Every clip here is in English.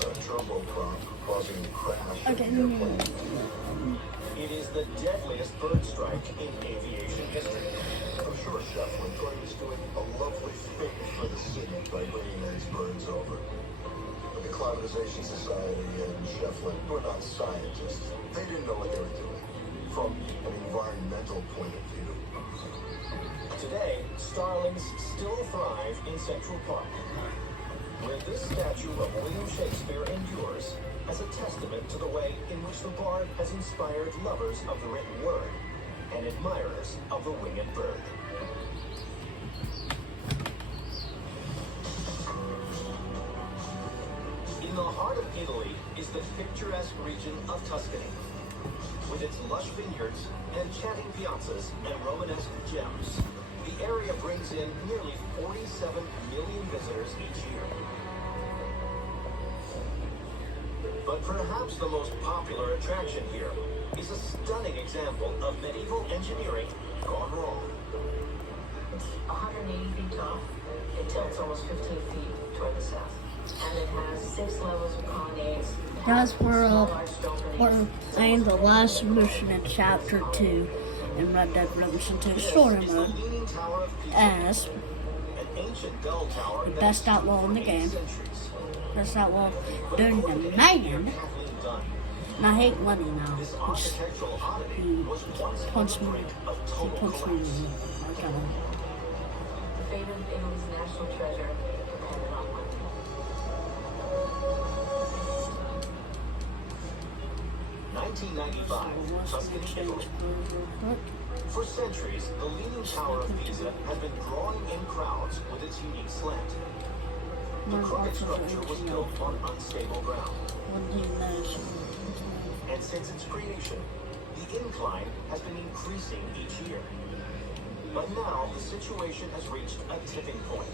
turboprop causing a crash. Okay. It is the deadliest bird strike in aviation history. I'm sure Chef Wintoy is doing a lovely thing for the city by bringing these birds over. But the Climatization Society and Shefflin were not scientists. They didn't know what they were doing from an environmental point of view. Today, starlings still thrive in Central Park, where this statue of William Shakespeare endures as a testament to the way in which the bard has inspired lovers of the written word and admirers of the winged bird. In the heart of Italy is the picturesque region of Tuscany, with its lush vineyards, enchanting piazzas, and Romanesque gems. The area brings in nearly 47 million visitors each year. But perhaps the most popular attraction here is a stunning example of medieval engineering gone wrong. It's 180 feet tall. It tilts almost 15 feet toward the south. And it has 6 levels of colonnades. Guys, we're playing the last mission in Chapter 2 in Red Dead Redemption 2 Story Mode as the best outlaw in the game. Best outlaw doing the man. And I hate Lenny now. He punched me. He punched me. I got him. The fate of Italy's national treasure depended on one. 1995, Tuscany, Italy. For centuries, the Leaning Tower of Pisa has been drawing in crowds with its unique slant. The crooked structure was built on unstable ground. And since its creation, the incline has been increasing each year. But now, the situation has reached a tipping point.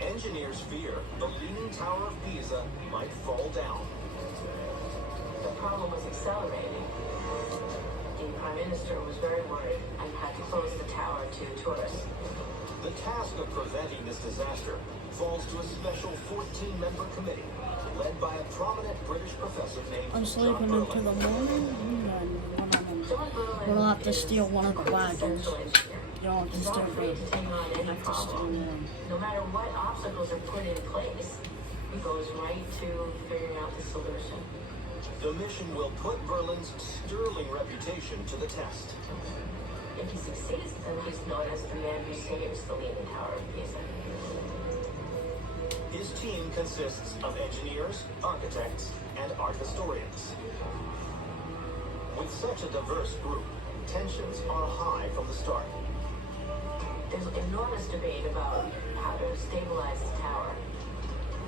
Engineers fear the Leaning Tower of Pisa might fall down. The problem was accelerating. The Prime Minister was very worried and had to close the tower to tourists. The task of preventing this disaster falls to a special 14-member committee led by a prominent British professor named I'm sleeping John into the Berlin. morning. We'll have to steal one of the wagons. You don't have to steal Free to take on You any have to steal problem. one. No matter what obstacles are put in place, he goes right to figuring out the solution. The mission will put Berlin's sterling reputation to the test. If he succeeds, then he's known as the man who saves the Leaning Tower of Pisa. His team consists of engineers, architects, and art historians. With such a diverse group, tensions are high from the start. There's enormous debate about how to stabilize the tower.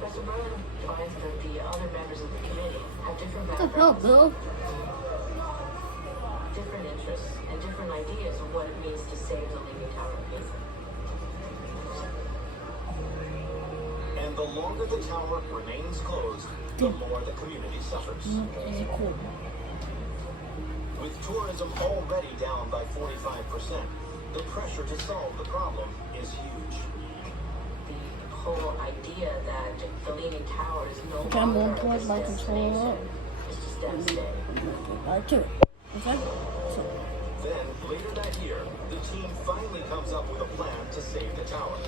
Professor Berlin finds that the other members of the committee have different What the hell, backgrounds, Bill? different interests, and different ideas of what it means to save the Leaning Tower of Pisa. And the longer the tower remains closed, the more the community suffers. Is it cool? With tourism already down by 45%, the pressure to solve the problem is huge. The whole idea that the Leaning Tower is no Okay, I'm longer going to a plug my controller up. destination is just devastating. Back to it. Okay? So, Then, later that year, the team finally comes up with a plan to save the tower.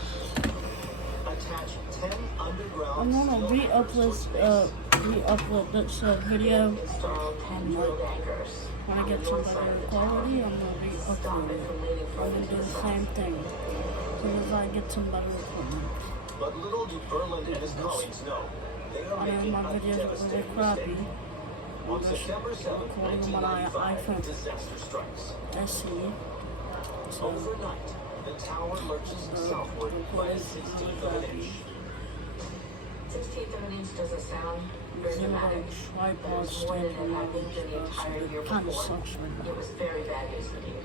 Attach 10 underground I'm gonna steel anchors to its base. re-upload this video. Install 10 drilled anchors. When I get some better quality, I'm gonna Stop re-upload it it. from leaning I'm further gonna to do the the south. same thing. As soon as I get some better equipment. But little do Berlin and his colleagues know, they are I know making my a videos are really devastating crappy. mistake. On September 7, Recording on my 1995, iPhone disaster strikes. SE. So, Overnight, the tower lurches southward by a 16th of an inch. 16th of an inch doesn't sound very you know, dramatic, like but tripod it's more than it stand had been the entire year it kind of before. sucks right now. It was very bad news indeed.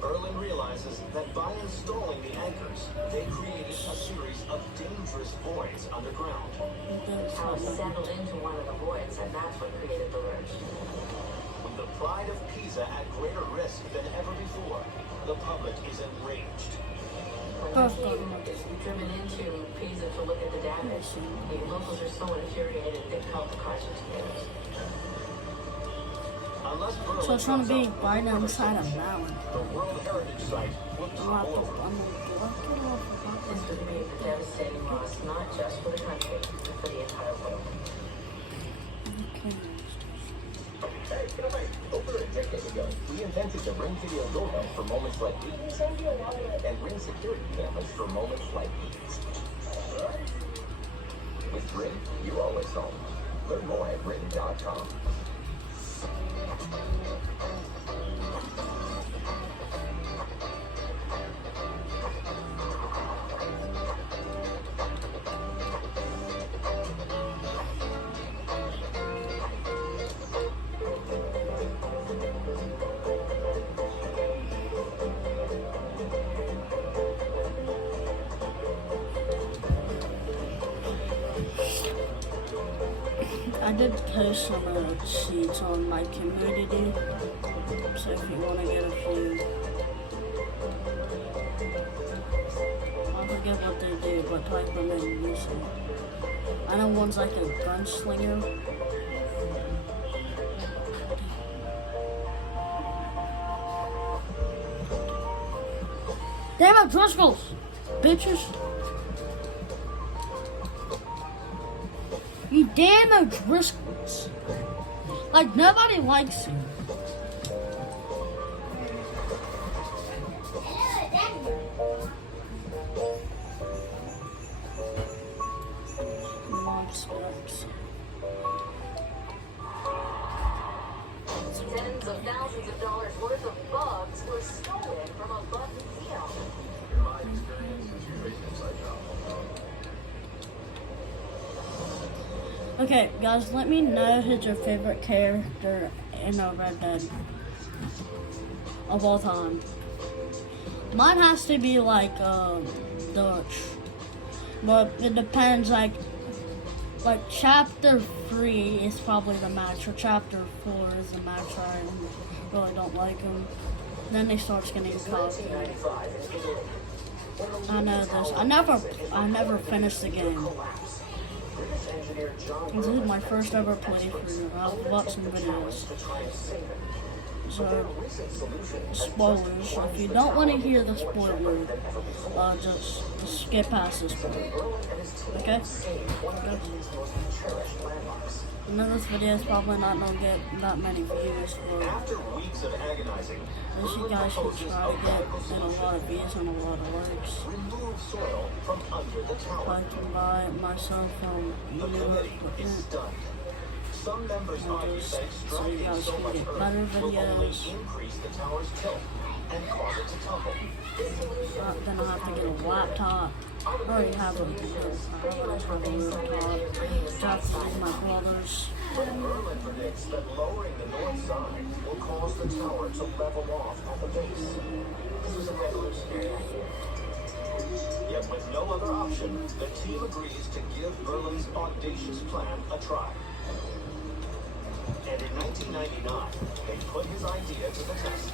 Berlin realizes that by installing the anchors, they created a series of dangerous voids underground. That's Tower not settled into one of the voids, and that's what created the lurch. With the pride of Pisa at greater risk than ever before, the public is enraged. When the team is driven into Pisa to look at the damage, the locals are so infuriated they felt the cars were tomatoes. Unless So it's gonna be right inside a mountain. the World Heritage Site will I'm gonna have topple to, over. I'm gonna block it off. This would be a devastating loss, not just for the country, but for the entire world. Okay. Hey, get away. Over a decade ago, we invented the Ring Video Doorbell for moments like these, and Ring Security Cameras for moments like these. With Ring, you always home. Learn more at rdr2. I did post some sheets on my community, so if you want to get a few, I forget what they do, what type of men use it. I know one's like a gunslinger. Damn it, Driscolls! Bitches! You damn Driscolls! Like, nobody likes you. Monsters. Tens of thousands of dollars worth of bugs were stolen from a bug museum. In my experience, it's usually inside job. Okay, guys, let me know who's your favorite character in Red Dead of all time. Mine has to be like Dutch, but it depends. Like chapter 3 is probably the match, or chapter 4 is the match. I really don't like them. Then they start getting cocky. 1995 in Italy. I know this. I never finished the game. British engineer John This is my first ever playthrough. I've watched some videos. to try and save it. So, Recent solution spoilers. So if you don't want to hear the spoiler, just skip past this part. Okay? saved one of Italy's most cherished landmarks. I know this video is probably not gonna get that many views for After weeks of agonizing, this. You guys should try to get in a lot of views and a lot of likes. remove soil from under the tower. I can buy it myself from The new committee is equipment. stunned. Some members argue that So you extracting guys so can much get earth better will only videos. increase the tower's tilt and cause it to tumble. Then I'll have to get a laptop. I already have a laptop. That's with my brothers. Merlin predicts that lowering the north side will cause the tower to level off at the base. This was a revolutionary idea. Yet with no other option, the team agrees to give Merlin's audacious plan a try. And in 1999, they put his idea to the test.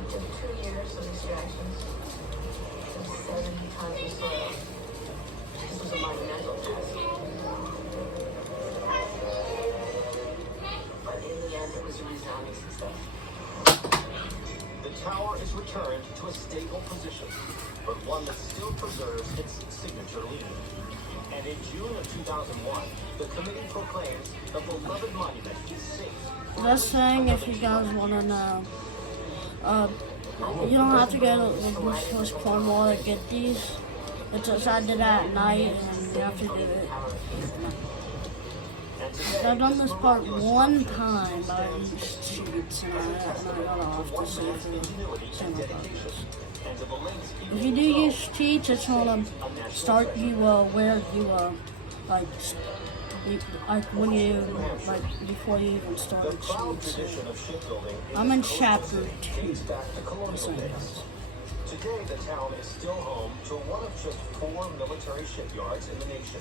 It took 2 years of distractions and 70 tons of soil. This was a monumental test. But in the end, it was a resounding success. The tower is returned to a stable position, but one that still preserves its signature lean. And in June of 2001, the committee proclaims the beloved monument is safe. Just saying, if you guys want to know, you don't have to go to West Cornwall to get these. It's just I did that at night, and you have to do it. And today, I've done this part one time, but I used cheats, and I got off to see if ingenuity it and dedication, and to the links If you do use cheats, it's gonna start you where you like when you before you even the started proud cheats. tradition of shipbuilding I'm in is chapter 2. dates back to colonial days. Today, the town is still home to one of just 4 military shipyards in the nation.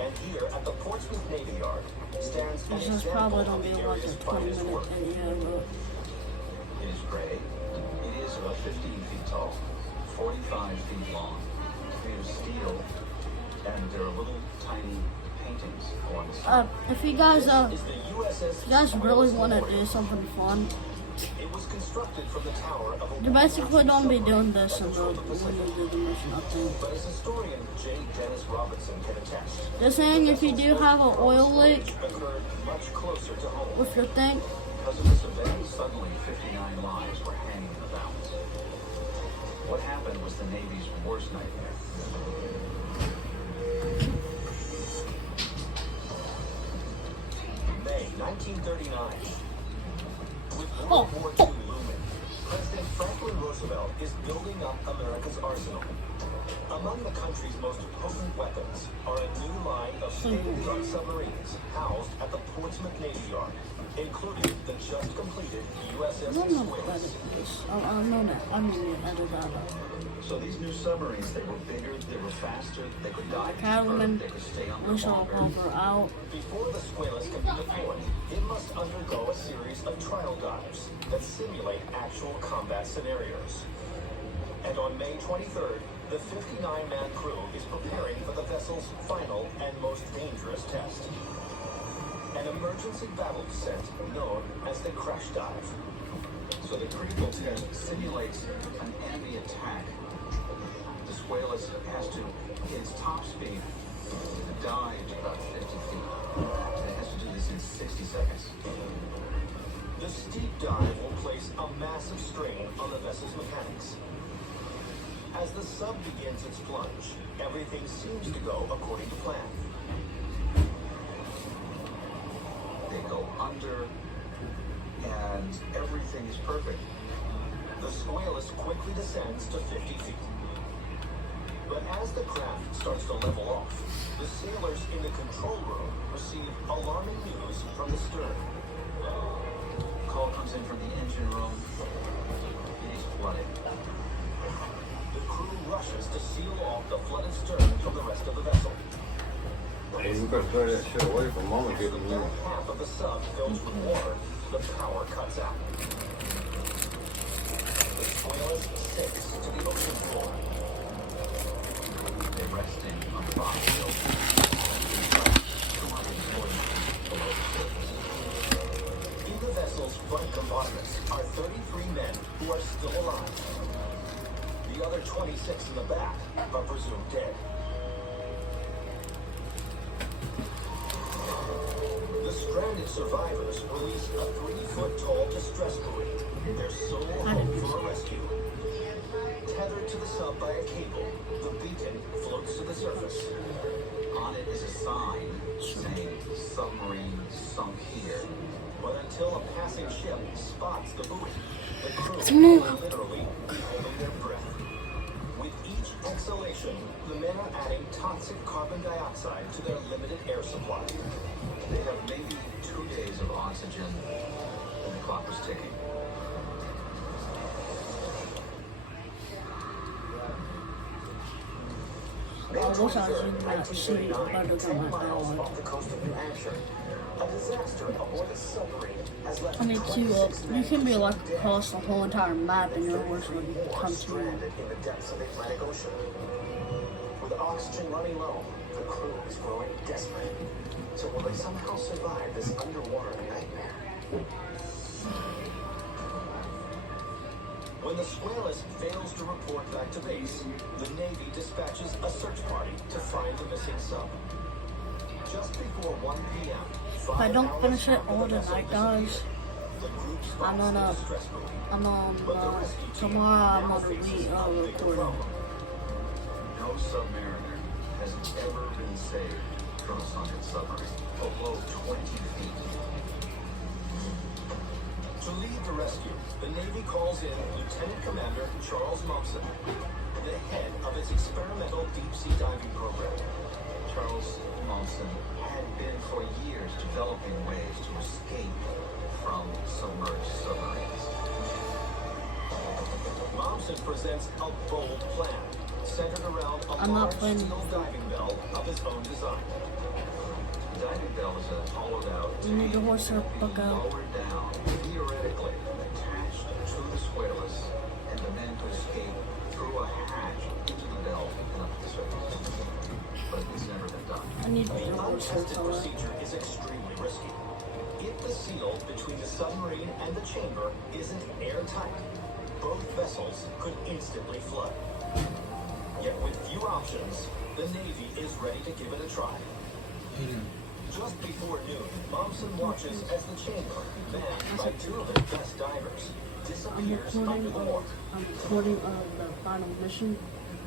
And here at the Portsmouth Navy Yard stands an This is example probably of gonna be the like a area's 20-minute finest work. video. It is gray. It is about 15 feet tall, 45 feet long, made of steel, and there are little tiny paintings along the side. If you guys, Is the USS if you guys really Squirrel's want to memorial. do something fun, It was constructed from the tower of a you basically don't be doing submarine this that in the, controlled when you Pacific. do the mission update. But as historian J. Dennis Robinson can attest, Just saying, if you do have an oil leak occurred much closer to home. with your thing, Because of this event, suddenly 59 lives were hanging in the balance. What happened was the Navy's worst nightmare. May 1939. With World War II looming, President Franklin Roosevelt is building up America's arsenal. Among the country's most potent weapons are a new line of state-of-the-art submarines housed at the Portsmouth Navy Yard, including the just completed USS I don't know what that Squirrel. is. I know that. I mean, you edit that out. So these new submarines, they were bigger, they were faster, they could dive Cattleman, deeper, they could stay under we shall longer. cover out. Before the Squirrels can be deployed, it must undergo a series of trial dives that simulate actual combat scenarios. And on May 23rd, the 59-man crew is preparing for the vessel's final and most dangerous test. An emergency battle descent known as the crash dive. So the critical test simulates an enemy attack. The Squalus has to hit its top speed, dive to about 50 feet. And it has to do this in 60 seconds. The steep dive will place a massive strain on the vessel's mechanics. As the sub begins its plunge, everything seems to go according to plan. They go under, and everything is perfect. The Squalus quickly descends to 50 feet. But as the craft starts to level off, the sailors in the control room receive alarming news from the stern. Call comes in from the engine room. It is flooded. The crew rushes to seal off the flooded stern from the rest of the vessel. Hey, we gotta throw that shit away from mama As getting the you. back half of the sub fills with water, the power cuts out. The Squalus sinks to the ocean floor. They rest in on the bottom hill. 240 feet below the surface. In the vessel's front compartments are 33 men who are still alive. The other 26 in the back are presumed dead. The stranded survivors release a 3-foot-tall distress buoy, their sole hope for a rescue. Tethered to the sub by a cable, the beacon floats to the surface. On it is a sign saying submarine sunk here. But until a passing ship spots the buoy, the crew will literally be holding their breath. With each exhalation, the men are adding toxic carbon dioxide to their limited air supply. They have maybe 2 days of oxygen, and the clock was ticking. I wish I was in that city better than my dog. Off the coast of New Hampshire, a disaster aboard a submarine has left I mean, you can be like across the whole entire map and your horse would come to you. stranded in the depths of the Atlantic Ocean. With oxygen running low, the crew is growing desperate. So will they somehow survive this underwater nightmare? When the Squalus fails to report back to base, the Navy dispatches a search party to find the missing sub. Just before 1 p.m., If I don't finish it all tonight, guys, the group I'm spots the gonna, distress buoy. tomorrow I'm gonna re-record it. No submariner has ever been saved from a sunken submarine below 20 feet. To lead the rescue, the Navy calls in Lieutenant Commander Charles Momsen, the head of its experimental deep-sea diving program. Charles Momsen had been for years developing ways to escape from submerged submarines. Momsen presents a bold plan centered around a I'm not large playing- steel diving bell of his own design. The diving bell is a hollowed-out You need to horse her tank book out. lowered down, theoretically attached to the Squalus and the men could escape through a hatch into the bell and up to the surface. But it's never been done. I need to The know what's untested color. procedure is extremely risky. If the seal between the submarine and the chamber isn't airtight, both vessels could instantly flood. Yet with few options, the Navy is ready to give it a try. Just before noon, Momsen watches as the chamber, manned by two of its best divers, disappears under the water. I'm recording the final mission.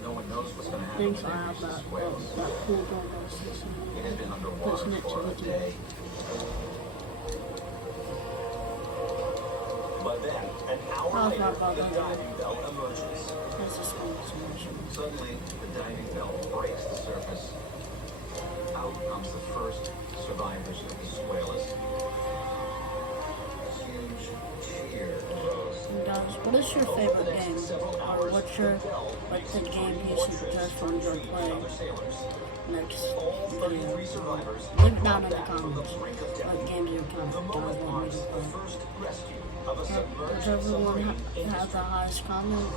No one knows what's going to happen Thanks, I when have they that reach the whales. pool going on 16. It had been Puts underwater next for to a it. day. But then, an hour I'll later, talk about the that. diving bell emerges. That's the smallest mission. Suddenly, the diving bell breaks the surface. Out comes the first survivors of the Suelas. A huge cheer arose. Guys, what is your favorite game? Or what's your, like, the game you suggest for me to play Other sailors. next All 33 video? survivors Leave down in the back from the comments brink of death. what games you're trying The to moment want me marks to the play. first rescue of a submerged Whichever one submarine has the industry. highest comment,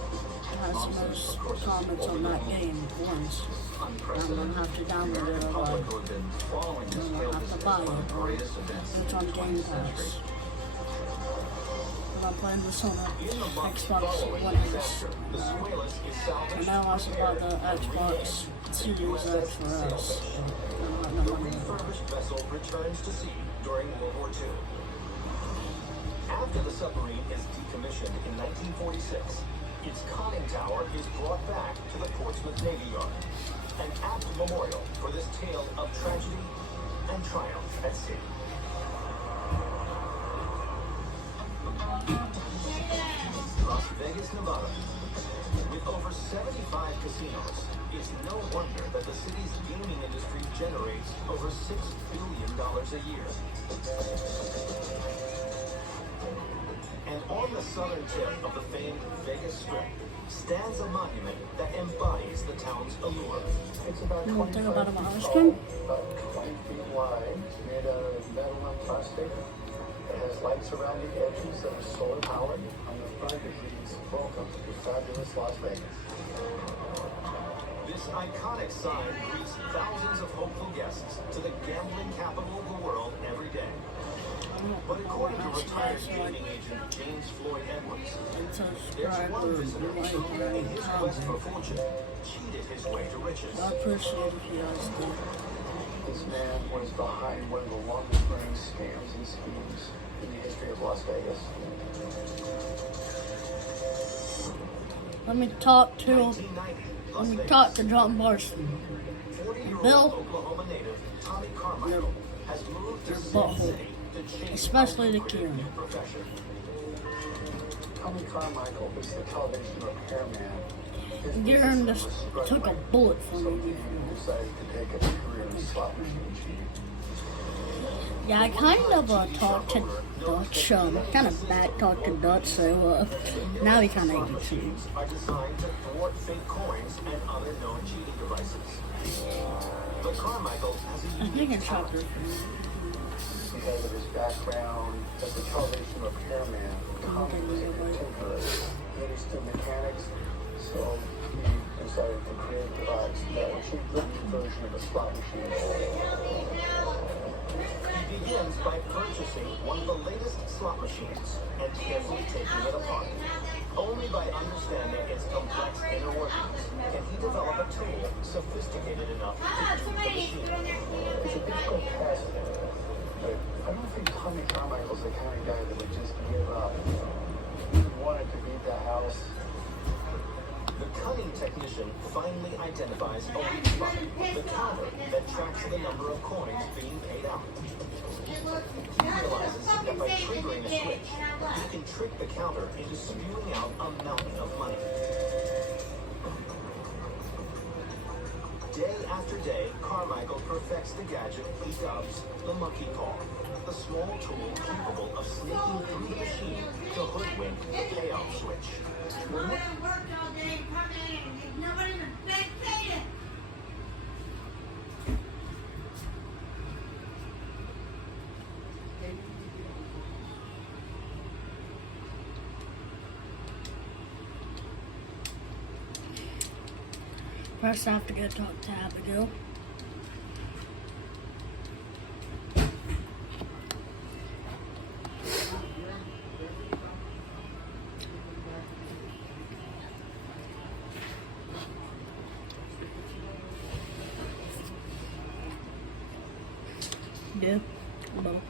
has the most comments on that game wins. I'm gonna have to download it or Public who have been following this I'm tale gonna have to is buy one of the it. greatest events It's of on the Game 20th century. Pass. But I'm playing this on a In the months Xbox following One the X. disaster, the Suelas is salvaged, And now I also bought the repaired, and Xbox renamed Series USS X for us. Sailfish. I'm The not gonna- refurbished vessel returns to sea during World War II. After the submarine is decommissioned in 1946, its conning tower is brought back to the Portsmouth Navy Yard, an apt memorial for this tale of tragedy and triumph at sea. Las Vegas, Nevada. With over 75 casinos, it's no wonder that the city's gaming industry generates over $6 billion a year. And on the southern tip of the famed Vegas Strip stands a monument that embodies the town's allure. It's about You want to 25 think about a feet mouse tall, game? about 20 feet wide, made out of metal and plastic. It has lights around the edges that are solar powered. On the front it reads, "Welcome to fabulous Las Vegas." This iconic sign greets thousands of hopeful guests to the gambling capital of the world every day. But according to retired gaming agent James Floyd Edwards, there's one visitor who, in his quest for fortune, cheated his way to riches. I appreciate if you guys did. This man was behind one of the longest running scams and schemes in the history of Las Vegas. Let me talk to 1990, Las Vegas. John Marston. 40-year-old Bill. Oklahoma native Tommy Carmichael has moved to Your Sin butthole. City to chase Especially the a lucrative Kieran. new profession. Tommy Carmichael is the television repairman. His Kieran business just was took a struggling, bullet so from he me. decided to take a career in slot machine cheating. Yeah, I kind of talked to Dutch, kind of back talked to Dutch, so now we kind of get to. Machines are designed to thwart fake coins and other known cheating devices. But Carmichael has a I think unique it's chapter talent. Because of his background as a television repairman, Tommy was a good tinkerer. He understood mechanics, so he decided to create a device that would cheat the version of a slot machine. He begins by purchasing one of the latest slot machines and carefully taking it apart. Only by understanding its complex inner workings can he develop a tool sophisticated enough to use the machine. It's a difficult task, but I don't think Tommy Carmichael's the kind of guy that would just give up. He wanted to beat the house. The cunning technician finally identifies a weak spot, the counter that tracks the number of coins being paid out. He realizes that by triggering a switch, he can trick the counter into spewing out a mountain of money. Day after day, Carmichael perfects the gadget he dubs the monkey paw, the small tool capable of sneaking through the machine to hoodwink the payout switch. First, I have to go talk to Abigail. Yeah, well.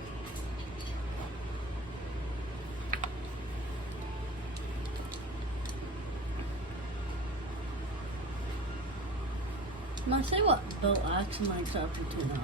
Now say what Bill acts like chapter 2 now.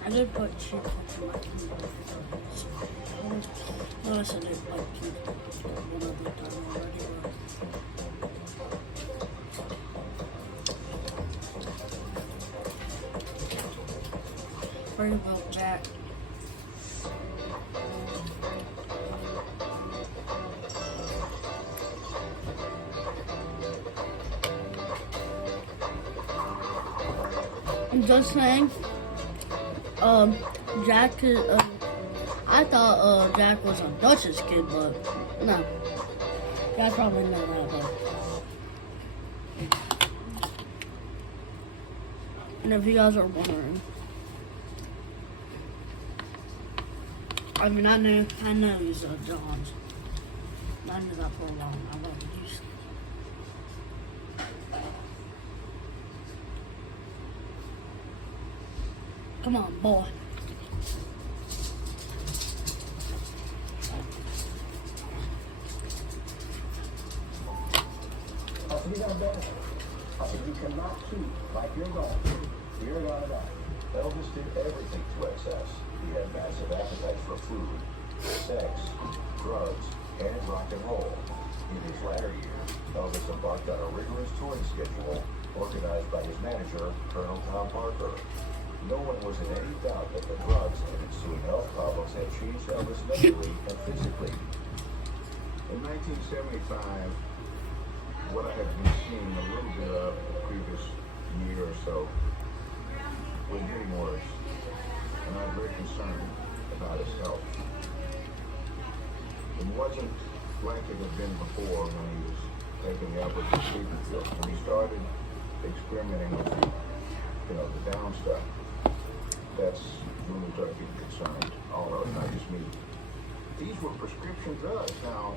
I did put cheap on my keyboard. Unless I did put cheap one other time already. Worry about Jack. I'm just saying. Jack is, I thought, Jack was a Dutch's kid, but no. Jack probably know that, but. And if you guys are wondering, I mean, I know he's John's. I knew that for a long time. I love you. Come on, boy. I said, you got better. I said, you cannot cheat like you're going. You're going to die. Elvis did everything to excess. He had massive appetite for food, sex, drugs, and rock and roll. In his latter years, Elvis embarked on a rigorous touring schedule organized by his manager, Colonel Tom Parker. No one was in any doubt that the drugs and ensuing health problems had changed Elvis mentally and physically. In 1975, what I had been seeing a little bit of the previous year or so was getting worse, and I was very concerned about his health. It wasn't like it had been before when he was taking the upper treatment pills. When he started experimenting with the down stuff, that's when we started getting concerned, all of us, not just me. These were prescription drugs. Now,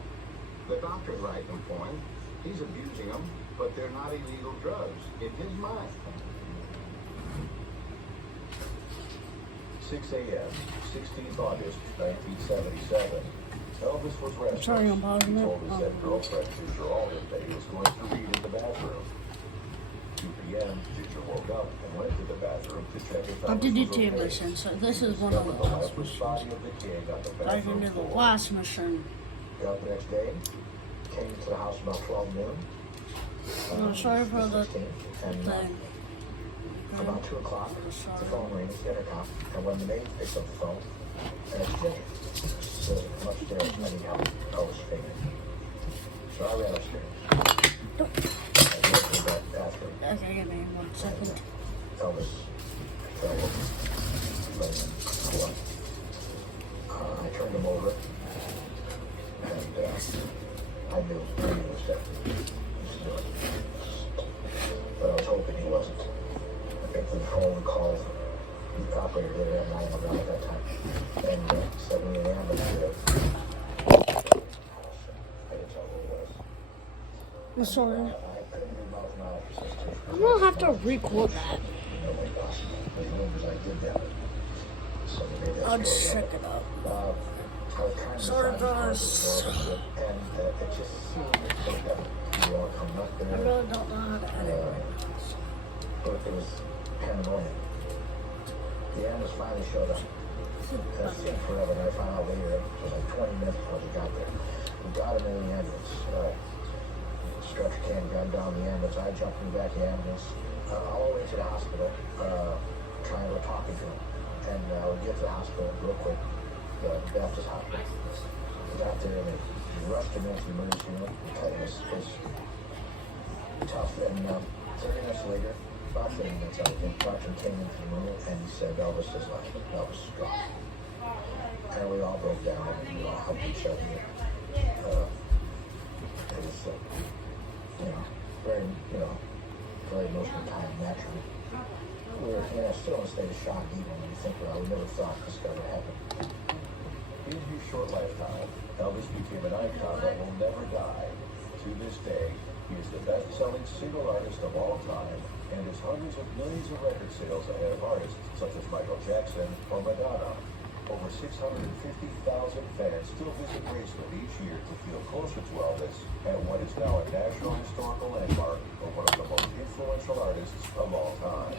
the doctor's right in point. He's abusing them, but they're not illegal drugs in his mind. 6 a.m., 16th August, 1977. Elvis was restless. Sorry, I'm pausing He it. told his then girlfriend, Ginger Alden, that he was going to read in the bathroom. 2 p.m., Ginger woke up and went to the bathroom to check if I did Elvis the was tape okay. machine, so this is one of the Discovered last lifeless machines. body of the king on the I bathroom can do the floor. last machine. Got up the next day, came to the house about 12 noon. No, sorry for the And thing. about 2 o'clock, the phone rings, intercom, and when the maid picks up the phone, and it's Ginger. So I'm upstairs letting out Elvis fingers. So I ran upstairs. Don't. I went to that bathroom. Okay, give me 1 second. Elvis fell over, laying in blood. I turned him over, and I knew he was dead. But I was hoping he wasn't. I picked the phone and called the operator there at 9 around at that time. And 7 a.m. and I didn't tell who it was. I'm sorry. I couldn't do mouth and eye for 6 days. I'm gonna have to record that. No way possible. As long as I did that, somebody made I'll just check it out. I was trying to Sorry, decide guys. and it just seemed so heavy. You know, come up I there, really don't know how to edit right but it was kind of annoying. The ambulance finally showed up. That took forever, and I found out later, it was like 20 minutes before we got there. We got him in the ambulance. Stretcher came, got him down the ambulance. I jumped in the back of the ambulance, all the way to the hospital, trying to talk to him. And we get to the hospital real quick, the Baptist hospital. We got there, and they rushed him into the emergency room. It was tough. And 30 minutes later, about 30 minutes, I think, doctor came into the room and he said Elvis is like, Elvis is gone. And we all broke down and we all hugged each other. It was, very, very emotional time, naturally. We were, still in a state of shock even when you think about it. We never thought this could ever happen. In his short lifetime, Elvis became an icon that will never die. To this day, he is the best-selling single artist of all time and has hundreds of millions of record sales ahead of artists such as Michael Jackson or Madonna. Over 650,000 fans still visit Graceland each year to feel closer to Elvis at what is now a National Historical Landmark of one of the most influential artists of all time.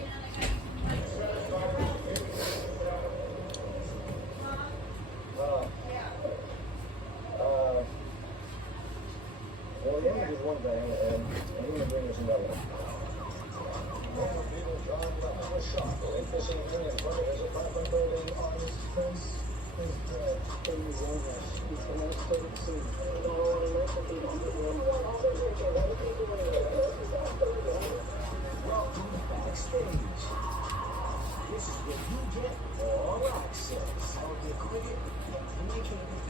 Well, the image is one thing, and human being is another. Former Beatle John Lennon was shot witnessing him in front of his apartment building on his Prince is dead. His illness. It's the most favorite scene. Welcome backstage. This is where you get all access. I'll be quick and communicated.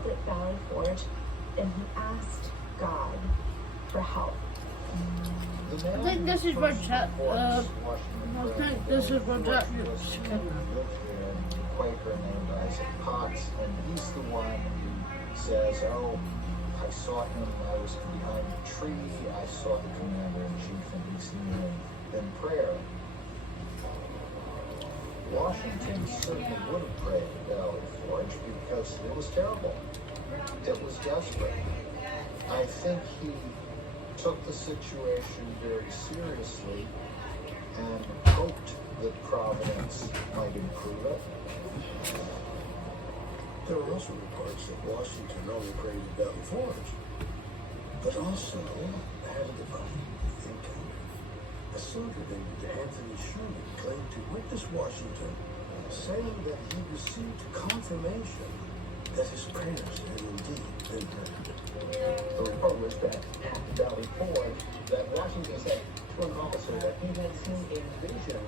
At Valley Forge, and he asked God for help. I think this is where Jack, I think this is where Jack Quaker named Isaac Potts, and he's the one who says, I saw him, I was behind a tree, I saw the commander-in-chief, and he's kneeling in prayer. Washington certainly would have prayed at Valley Forge because it was terrible. It was desperate. I think he took the situation very seriously and hoped that Providence might improve it. There are also reports that Washington only prayed at Valley Forge, but also had a divine encounter. A soldier named Anthony Sherman claimed to witness Washington saying that he received confirmation that his prayers had indeed been heard. The report was that at Valley Forge, that Washington said to an officer that he had seen a vision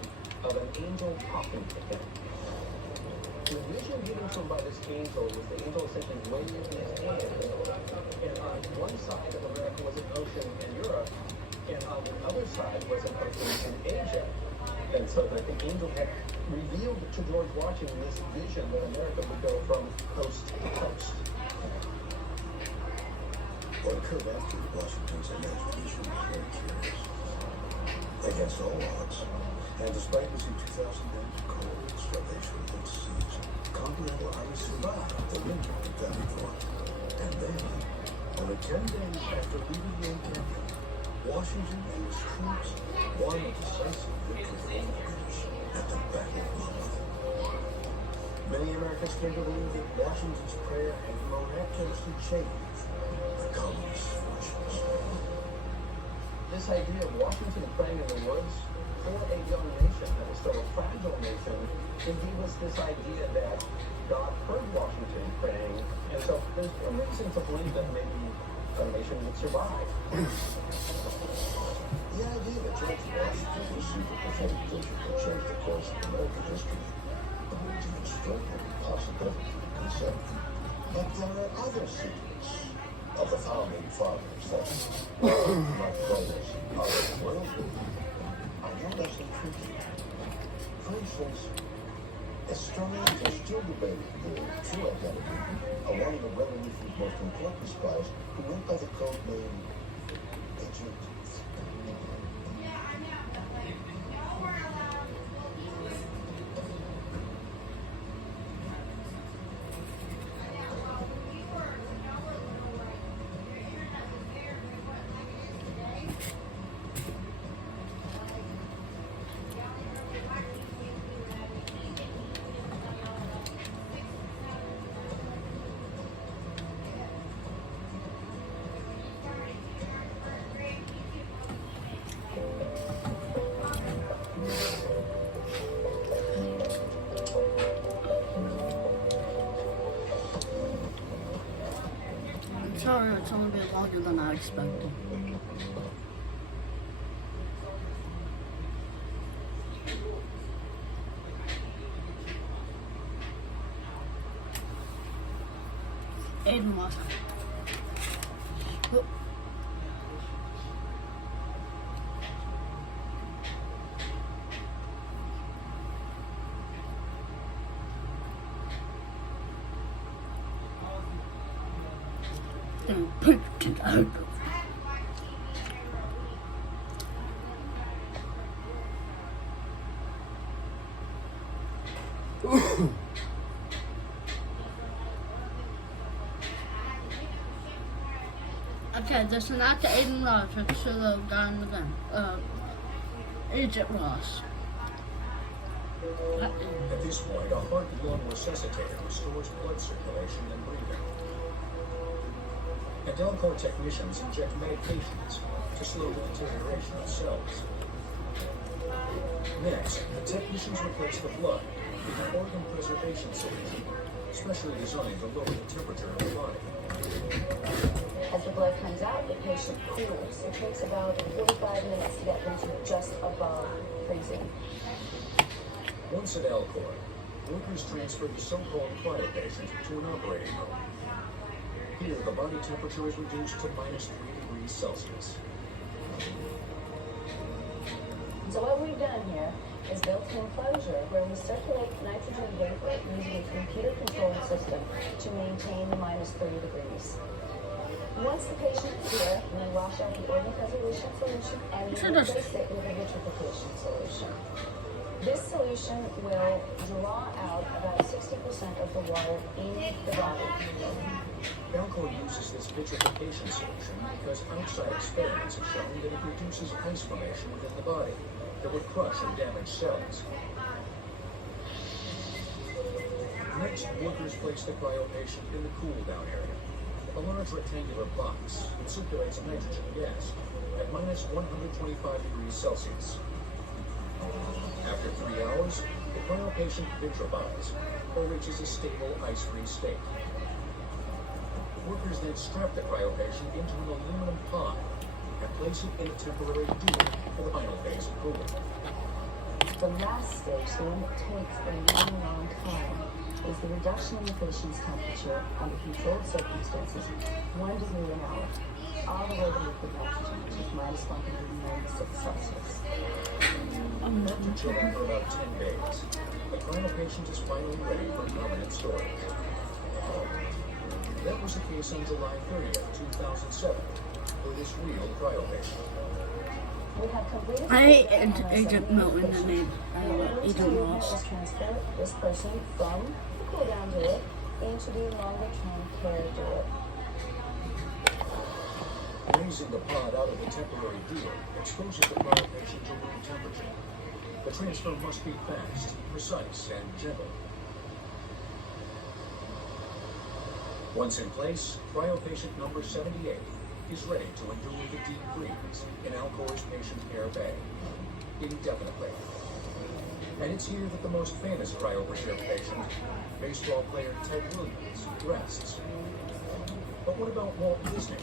of an angel talking to him. The vision given to him by this angel was the angel essentially waving his hand, and on one side of America was an ocean in Europe, and on the other side was an ocean in Asia. And so that the angel had revealed to George Washington this vision that America would go from coast to coast. What occurred after Washington's alleged vision was very curious. Against all odds, and despite losing 2,000 men to cold, starvation, and siege, Continental Army survived the winter at Valley Forge. And then, only 10 days after leaving the encampment, Washington and his troops won a decisive victory over the British at the Battle of Monmouth. Many Americans came to believe that Washington's prayer had miraculously changed the colonists' fortunes. This idea of Washington praying in the woods for a young nation that was still a fragile nation, it gave us this idea that God heard Washington praying, and so there's a reason to believe that maybe a nation would survive. The idea that George Washington received a prophetic vision that changed the course of American history holds an extraordinary possibility to consider. But there are other secrets of the founding fathers that, like brothers, are worldly. I not actually tricky. For instance, astronomers are still debating the true identity of one of the Revolution's most important spies who went by the code name Agent. I'm sorry, it's only been longer than I expected. Aiden was. Oh. Put it out. Okay, this is not the Aiden Ross, it's the guy in the gun. Agent Ross. At this point, a heart-lung resuscitator restores blood circulation and breathing. And Alcor technicians inject medications to slow the deterioration of cells. Next, the technicians replace the blood with an organ preservation solution, specially designed to lower the temperature of the body. As the blood comes out, the patient cools. It takes about 45 minutes to get them to just above freezing. Once at Alcor, workers transfer the so-called cryo patient to an operating room. Here, the body temperature is reduced to -3 degrees Celsius. So what we've done here is built an enclosure where we circulate nitrogen vapor using a computer-controlled system to maintain the -30 degrees. Once the patient is here, we wash out the organ preservation solution and we replace it with a vitrification solution. This solution will draw out about 60% of the water in the body. Alcor uses this vitrification solution because outside experiments have shown that it reduces ice formation within the body that would crush and damage cells. Next, workers place the cryo patient in the cool-down area, a large rectangular box that circulates nitrogen gas at -125 degrees Celsius. After 3 hours, the cryo patient vitrifies or reaches a stable ice-free state. Workers then strap the cryo patient into an aluminum pod and place it in a temporary duo for the final phase of cooling. The last stage, the one that takes a long, long time, is the reduction in the patient's temperature under controlled circumstances, 1 degree an hour, all the way to liquid nitrogen, which is -196 Celsius. After chilling for about 10 days, the cryo patient is finally ready for permanent storage. That was the case on July 30th, 2007, for this real cryo patient. We have completed I hate Agent Milton, the name Agent Ross. Transfer this person from the cool-down duet into the longer-term care duet. Raising the pod out of the temporary duo exposes the cryo patient to room temperature. The transfer must be fast, precise, and gentle. Once in place, cryo patient number 78 is ready to endure the deep freeze in Alcor's patient care bay indefinitely. And it's here that the most famous cryopreserved patient, baseball player Ted Williams, rests. But what about Walt Disney?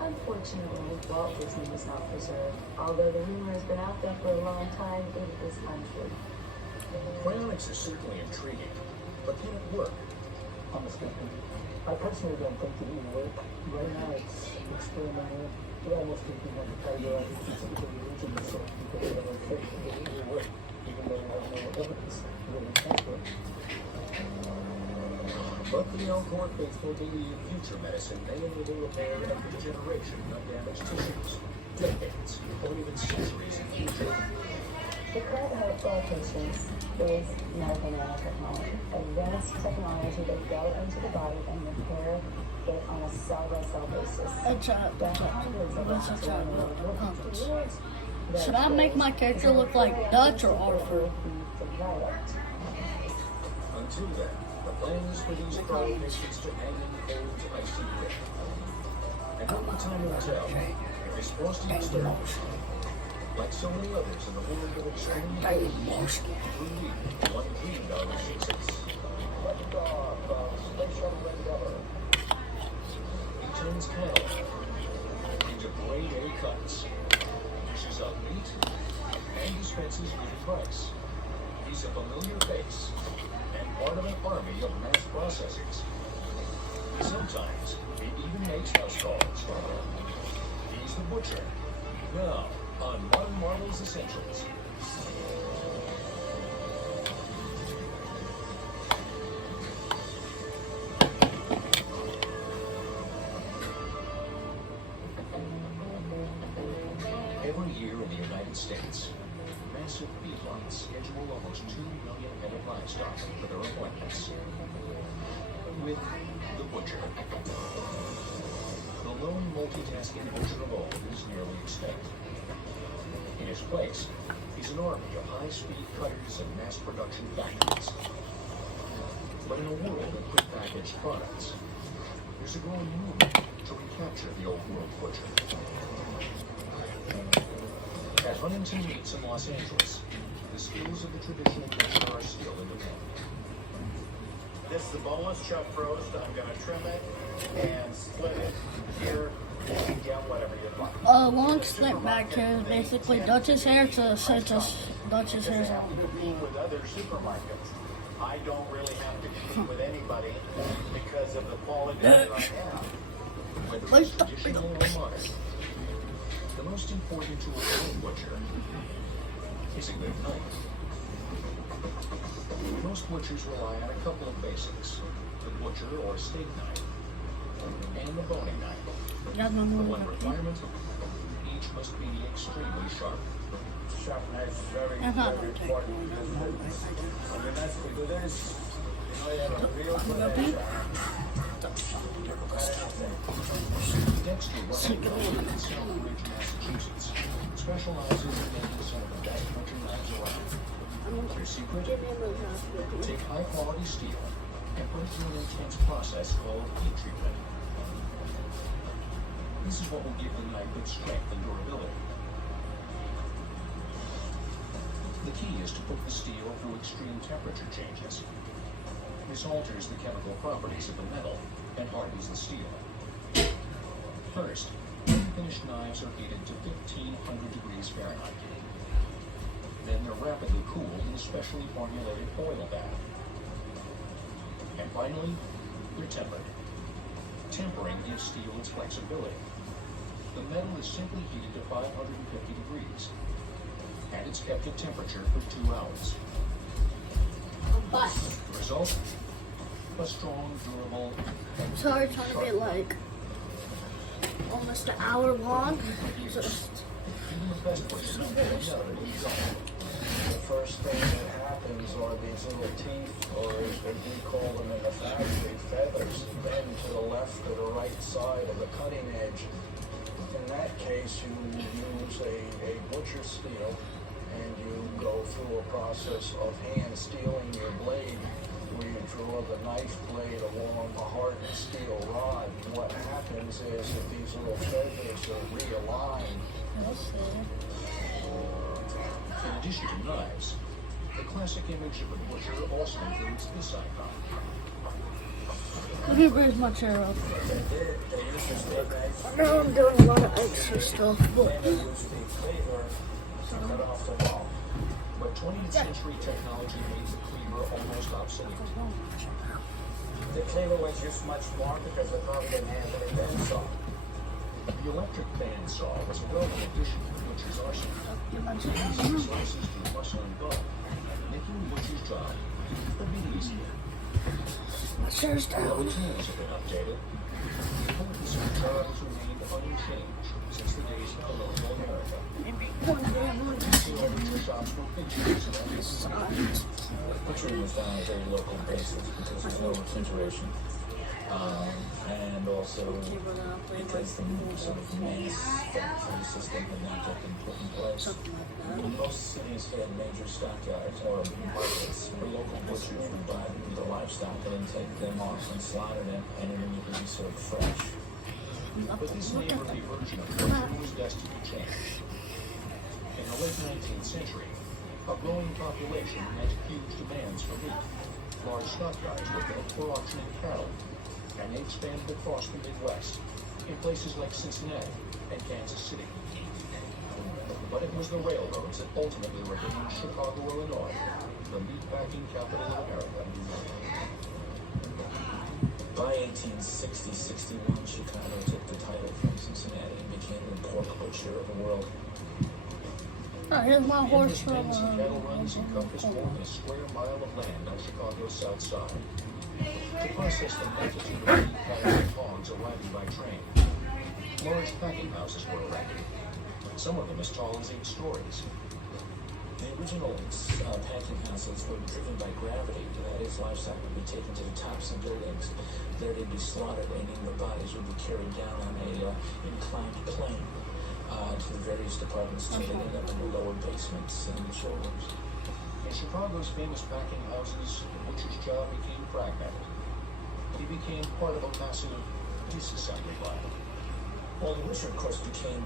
Unfortunately, Walt Disney was not preserved. Although the rumor has been out there for a long time, it is untrue. Cryonics is certainly intriguing, but can it work? Honestly, I personally don't think it will work. Right now it's experimental. Yeah, most people want to categorize it as something religion or something because they don't think that it will work, even though we have no evidence that it can't work. But the Alcor faithful believe future medicine may enable repair and regeneration of damaged tissues, decades or even centuries in future. The current hope for our patients is medical nanotechnology, advanced technology that go into the body and repair it on a cell-by-cell basis. There are hundreds of labs around the world working towards that. Should I make my character look like Dutch or Arthur? Developed. Until then, the plan is for these cryo patients to hang in the cold, icy grip. And only time will tell if this frosty experiment, like so many others in the world of extreme cold, will lead one dreamed of success. Liftoff of Space Shuttle Endeavour. He turns cattle into grade A cuts, dishes up meat, and dispenses good advice. He's a familiar face and part of an army of mass processors. Sometimes he even makes house calls. He's the butcher. Now, on Modern Marvel's Essentials. Every year in the United States, massive feedlots schedule almost 2 million head of livestock for their appointments with the butcher. The lone multitasking butcher of old is nearly extinct. In his place, he's an army of high-speed cutters and mass production factories. But in a world of quick-packaged products, there's a growing movement to recapture the old world butcher. At Huntington Meats in Los Angeles, the skills of the traditional butcher are still in demand. This is the boneless chuck roast. I'm going to trim it and split it here. You can get whatever you like. Long slit back here is basically Dutch's hair to such as Dutch's hair's on. Compete with other supermarkets. I don't really have to compete with anybody because of the quality that I have. Whether it's traditional or modern, the most important to a good butcher is a good knife. Most butchers rely on a couple of basics: the butcher or steak knife, and the boning knife. The one requirement: each must be extremely sharp. Sharp knife is very, very important. And the knife to do this, you know, you have a real good edge. Dexter runs in Southbridge, Massachusetts, specializes in making some of the best butcher knives around. Their secret? Take high-quality steel and put it through an intense process called heat treatment. This is what will give the knife its strength and durability. The key is to put the steel through extreme temperature changes. This alters the chemical properties of the metal and hardens the steel. First, unfinished knives are heated to 1500 degrees Fahrenheit. Then they're rapidly cooled in a specially formulated oil bath. And finally, they're tempered. Tempering gives steel its flexibility. The metal is simply heated to 550 degrees, and it's kept at temperature for 2 hours. But The result? A strong, durable, sorry, trying to be like almost an hour long. Just even the best butchers know that it's gone. The first thing that happens are these little teeth, or as we call them in the factory, feathers, bend to the left or the right side of the cutting edge. In that case, you use a butcher steel, and you go through a process of hand steeling your blade, where you draw the knife blade along a hardened steel rod. And what happens is that these little feathers are realigned. In addition to knives, the classic image of a butcher also includes this icon. let me raise my chair up. They use the steak knife. I know I'm doing a lot of extra stuff, but And they use the cleaver to cut off the bone. But 20th century technology made the cleaver almost obsolete. The cleaver was used much more because they probably didn't have any bend saw. The electric bandsaw was a welcome addition to the butcher's arsenal. Easy slices through muscle and bone, making the butcher's job a bit easier. Sure, The tools have been updated. The importance of the job has remained unchanged since the days of colonial America. Steel butcher shops were big shops around the Butchering was done on a very local basis because there's no refrigeration. And also because the sort of mass factory system had not yet been put in place. Most cities had major stockyards or markets where local butchers would buy the livestock and then take them off and slaughter them, and then it would be served fresh. But this neighborly version of butchering was destined to change. In the late 19th century, a growing population meant huge demands for meat. Large stockyards were built for auctioning cattle, and they expanded across the Midwest, in places like Cincinnati and Kansas City. But it was the railroads that ultimately regained Chicago, Illinois, the meatpacking capital of America. By 1860-61, Chicago took the title from Cincinnati and became the pork butcher of the world. Oh, here's my horse Endless from pens and cattle runs encompassed more than a square mile of land on Chicago's south side. To process the multitude of meat cows and hogs arriving by train, large packing houses were erected, some of them as tall as 8 stories. The original packing houses were driven by gravity. That is, livestock would be taken to the tops of buildings. There they'd be slaughtered, and then the bodies would be carried down on a inclined plane to the various departments until they ended up in the lower basements and the showrooms. In Chicago's famous packing houses, the butcher's job became fragmented. He became part of a massive disassembly line. Well, the butcher, of course, became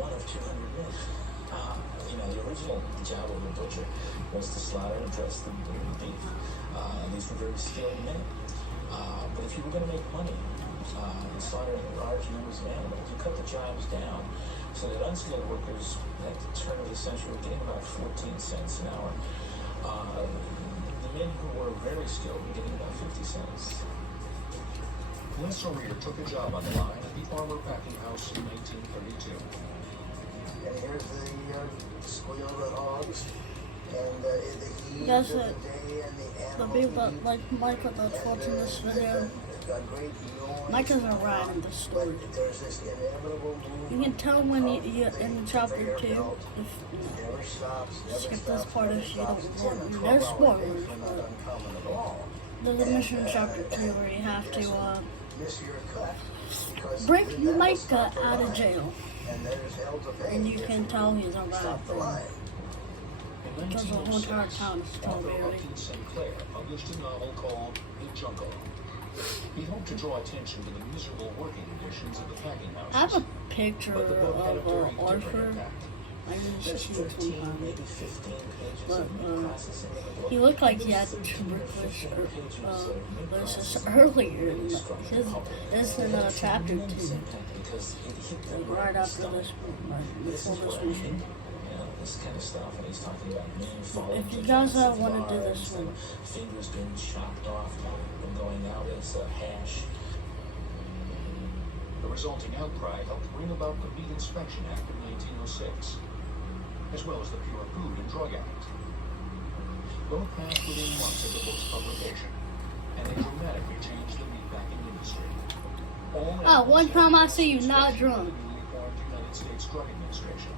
one of 200 men. The original job of the butcher was to slaughter and dress the beef. These were very skilled men. But if you were going to make money in slaughtering large numbers of animals, you cut the jobs down so that unskilled workers at the turn of the century were getting about 14 cents an hour. The men who were very skilled were getting about 50 cents. Les O'Rear took a job on the line at the Armor Packing House in 1932. And here's the squeal of the hogs, and the heat That's of the it. day, and the The animals. people that like Michael that's watching this video, A great noise. Mike isn't right in the story. But there's this inevitable movement. You can tell when you in chapter 2, if Never stops, never skip stops, this part never if you stops. don't 10 want. or 12 There's hour spoilers, days are not but uncommon at all. there's a mission in chapter 2 where you have to Miss your cut, because break that will Micah stop the out of line. jail, And there's hell to pay and you if can tell he's a rat stop the then. line. In Because the whole entire town is 1906, strawberry. author Upton Sinclair published a novel called The Jungle. He hoped to draw attention to the miserable working conditions of the packing houses. I have a picture But the book had a of very different Arthur. impact. I used There's to see it 13, sometime. maybe 15 pages But, of meat processing in the book. He looked like he had tuberculosis, this is earlier in this in chapter 2, Because it hit the right after this, This before is this what I mission. think, this kind of stuff, and he's talking about men falling If you to guys massive want to do bars this and one, fingers being chopped off and going out as hash. The resulting outcry helped bring about the Meat Inspection Act of 1906, as well as the Pure Food and Drug Act. Both passed within months of the book's publication, and they dramatically changed the meatpacking industry. one time I see you not drunk. The newly formed United States Drug Administration.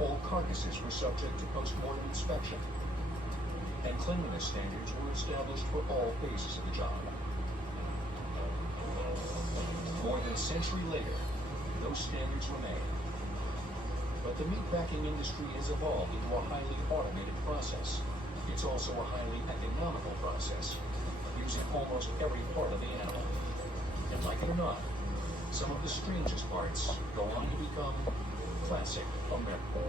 All carcasses were subject to post-mortem inspection, and cleanliness standards were established for all phases of the job. More than a century later, those standards remain. But the meatpacking industry has evolved into a highly automated process. It's also a highly economical process, using almost every part of the animal. And like it or not, some of the strangest parts go on to become classic American.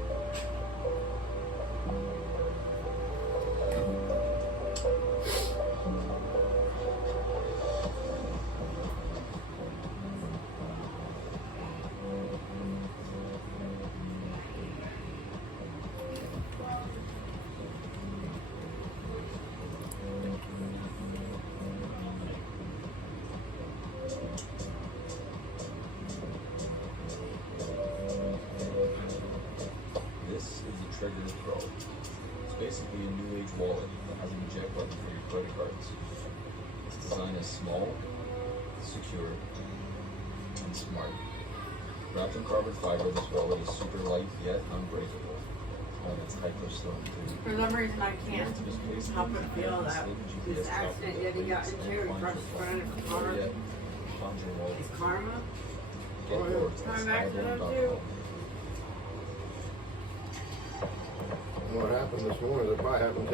basically a new age wallet that has an eject button for your credit cards. Its design is small, secure, and smart. Wrapped in carbon fiber, this wallet is super light yet unbreakable. And it's hyper-slim too. For some reason I can't help but feel that this accident that he got into across the front of the car is karma. Get yours at Coming back to them skyborn.com. too. What happened this morning, it probably happened